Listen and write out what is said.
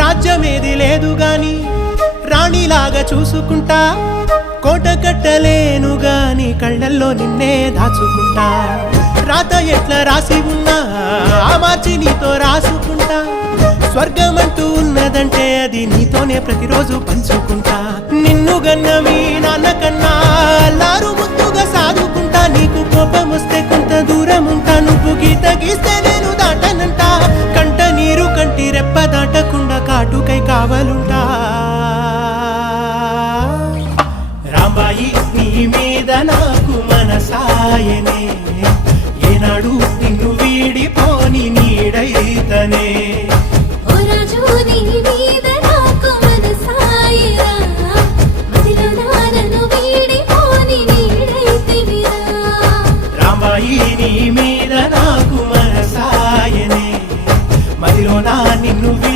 రాజ్యమేది లేదు గాని రాణిలాగా చూసుకుంటా కోట కట్టలేను గాని కళ్ళల్లో నిన్నే దాచుకుంటా. రాత ఎట్లా రాసి ఉన్నా ఆ మార్చి నీతో రాసుకుంటా. స్వర్గమంటూ ఉన్నదంటే అది నీతోనే ప్రతిరోజు పంచుకుంటా. నిన్ను గన్న మీ నాన్న కన్నా నాటుకై కావలుంటా. రాంబాయి నీ మీద నాకు మనసాయనే. ఏనాడు నిన్ను వీడిపోని నీడైతనే. నీ మీద నాకు మనసాయనే. మదిలో నా నిన్ను